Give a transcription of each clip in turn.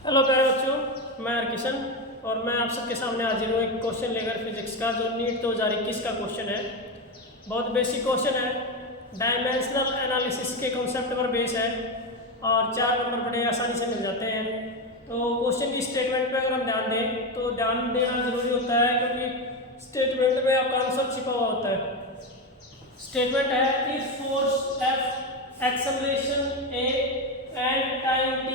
Hello प्यारे बच्चों, मैं हरकिशन और मैं आप सबके सामने हाजिर हूँ एक क्वेश्चन लेकर फिजिक्स का जो नीट 2021 का क्वेश्चन है। बहुत बेसिक क्वेश्चन है, डायमेंशनल एनालिसिस के कॉन्सेप्ट पर बेस है और 4 नंबर बड़े आसानी से मिल जाते हैं। तो क्वेश्चन की स्टेटमेंट पे अगर हम ध्यान दें तो ध्यान देना जरूरी होता है क्योंकि स्टेटमेंट में आपका आंसर छिपा हुआ होता है। स्टेटमेंट है if force F, acceleration A and time T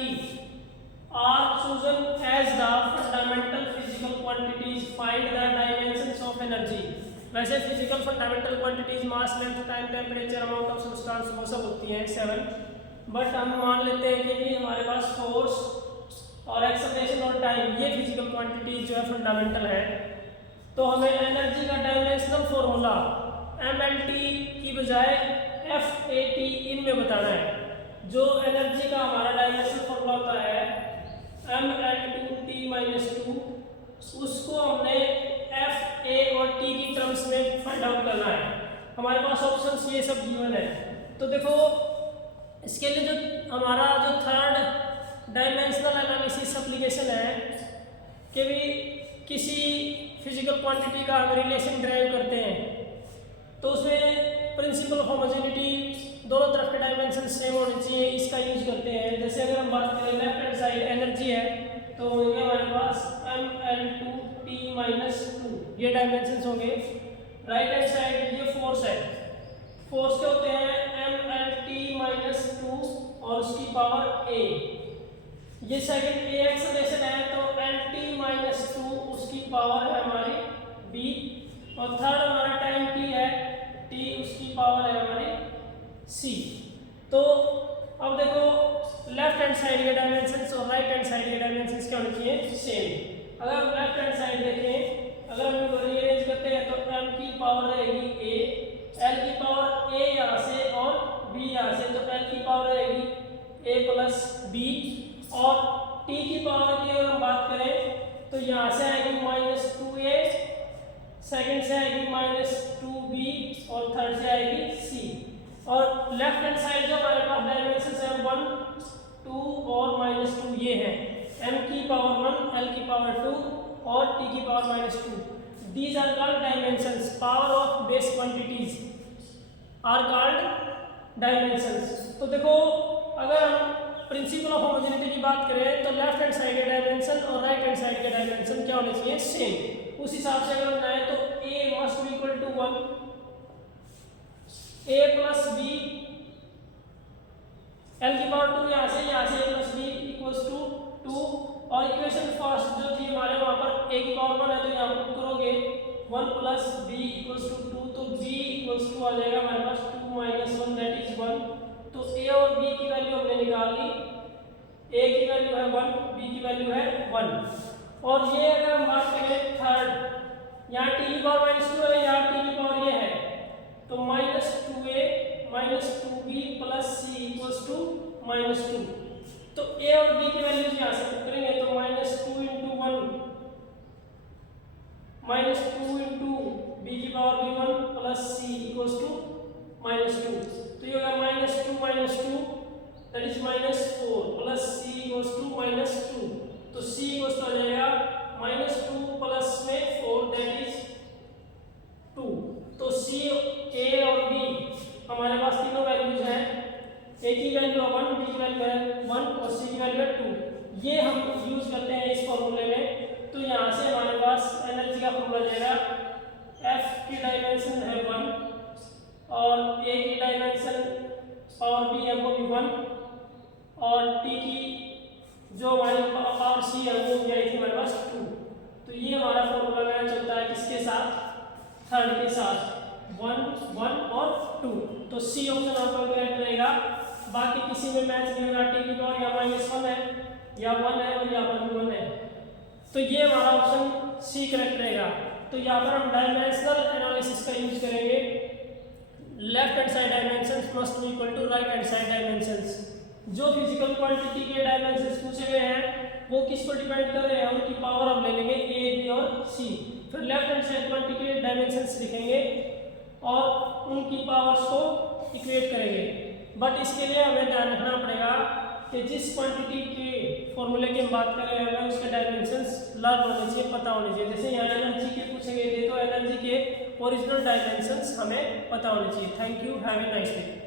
are chosen as the fundamental physical quantities, find the dimensions of energy। वैसे physical fundamental quantities mass, length, time, temperature, amount of substance वो सब होती हैं 7, but हम मान लेते हैं कि हमारे पास फोर्स और एक्सेलरेशन और टाइम ये फिजिकल क्वांटिटीज जो है फंडामेंटल है। तो हमें एनर्जी का डायमेंशनल फॉर्मूला mLT की बजाय FAT इनमें बताना है। जो एनर्जी का हमारा डायमेंशनल फॉर्मूला होता है mL2T-2, उसको हमने F, A और T की टर्म्स में फाइंड आउट करना है। हमारे पास ऑप्शंस ये सब गिवन है। तो देखो इसके लिए जो हमारा जो थर्ड डायमेंशनल एनालिसिस एप्लीकेशन है कि भी किसी फिजिकल क्वांटिटी का हम रिलेशन ड्राइव करते हैं तो उसमें प्रिंसिपल ऑफ होमोजेनिटी दोनों तरफ के डायमेंशन सेम होने चाहिए, इसका यूज करते हैं। जैसे अगर हम बात करें लेफ्ट हैंड साइड एनर्जी है तो होंगे हमारे पास mL2T-2 ये डायमेंशंस होंगे। राइट हैंड साइड ये फोर्स है, फोर्स के होते हैं mLT-2 और उसकी पावर A। ये सेकंड A एक्सेलरेशन है तो LT-2 उसकी पावर है हमारी B और थर्ड हमारा टाइम T है, T उसकी पावर है हमारी C। तो अब देखो लेफ्ट हैंड साइड के डायमेंशंस और राइट हैंड साइड के डायमेंशंस क्या होने चाहिए, सेम। अगर हम लेफ्ट हैंड साइड देखें, अगर हम इनको रीअरेंज करते हैं तो m की पावर रहेगी A, L की पावर A यहाँ से और B यहाँ से, तो L की पावर रहेगी A प्लस B और T की पावर की अगर हम बात करें तो यहाँ से आएगी -2A, सेकंड से आएगी -2B और थर्ड से आएगी C। और लेफ्ट हैंड साइड जो हमारे पास डायमेंशंस है 1, 2 और -2 ये है, m की पावर 1, L की पावर 2 और T की power -2। These are called dimensions, power of base quantities are called dimensions। तो देखो अगर हम प्रिंसिपल ऑफ होमोजेनिटी की बात करें तो लेफ्ट हैंड साइड के डायमेंशन और राइट हैंड साइड के डायमेंशन क्या होने चाहिए, सेम। उस हिसाब से अगर हम जाए तो A must be equal to 1, A plus B, L की पावर 2 यहाँ से A plus B equals to 2 और इक्वेशन फर्स्ट जो थी हमारे वहाँ पर A की पावर 1 है तो यहाँ पुट करोगे 1 प्लस B इक्वल्स टू 2, तो B इक्वल्स टू आ जाएगा हमारे पास 2 माइनस 1 दैट इज 1। तो A और B की वैल्यू हमने निकाल ली, A की वैल्यू है 1, B की वैल्यू है 1। और ये अगर हम बात करें थर्ड, यहाँ T की पावर -2 है, यहाँ T की पावर ये है, तो -2A -2B plus C equals to -2। तो A और B की वैल्यूज यहाँ से पुट करेंगे तो -2 इंटू 1 -2 इंटू B की power B1 plus C equals to -2। तो ये होगा -2 that is -4 plus C equals to -2। तो C इक्वल्स टू आ जाएगा -2 प्लस में 4 दैट इज 2। तो C, A और B हमारे पास तीनों वैल्यूज हैं, A की वैल्यू 1, B की वैल्यू है 1 और C की वैल्यू है 2। ये हम यूज करते हैं इस फॉर्मूले में। तो यहाँ से हमारे पास एनर्जी का फॉर्मूला जाएगा F की डायमेंशन है 1 और A की डायमेंशन पावर B है वो भी 1 और T की जो हमारी पावर C है वो आई थी हमारे पास 2। तो ये हमारा फॉर्मूला मैच होता है किसके साथ, थर्ड के साथ, 1 1 और 2। तो C ऑप्शन आपका करेक्ट रहेगा। बाकी किसी में मैच नहीं होगा, T की पावर या -1 है या 1 है और यहाँ पर भी 1 है, तो ये हमारा ऑप्शन C करेक्ट रहेगा। तो यहाँ पर हम डायमेंशनल एनालिसिस का यूज करेंगे। Left hand side dimensions must be equal to right hand side dimensions. जो फिजिकल क्वांटिटी के डायमेंशंस पूछे गए हैं वो किस पर डिपेंड कर रहे हैं, उनकी पावर हम ले लेंगे A, B और C। फिर लेफ्ट हैंड साइड क्वांटिटी के डायमेंशंस लिखेंगे और उनकी पावर्स को इक्वेट करेंगे। बट इसके लिए हमें ध्यान रखना पड़ेगा कि जिस क्वांटिटी के फॉर्मूले की हम बात कर रहे हैं उसके डायमेंशंस लर्न होने चाहिए, पता होने चाहिए। जैसे यहाँ एनर्जी के पूछेंगे तो एनर्जी के ओरिजिनल डायमेंशंस हमें पता होने चाहिए। Thank you, have a nice day.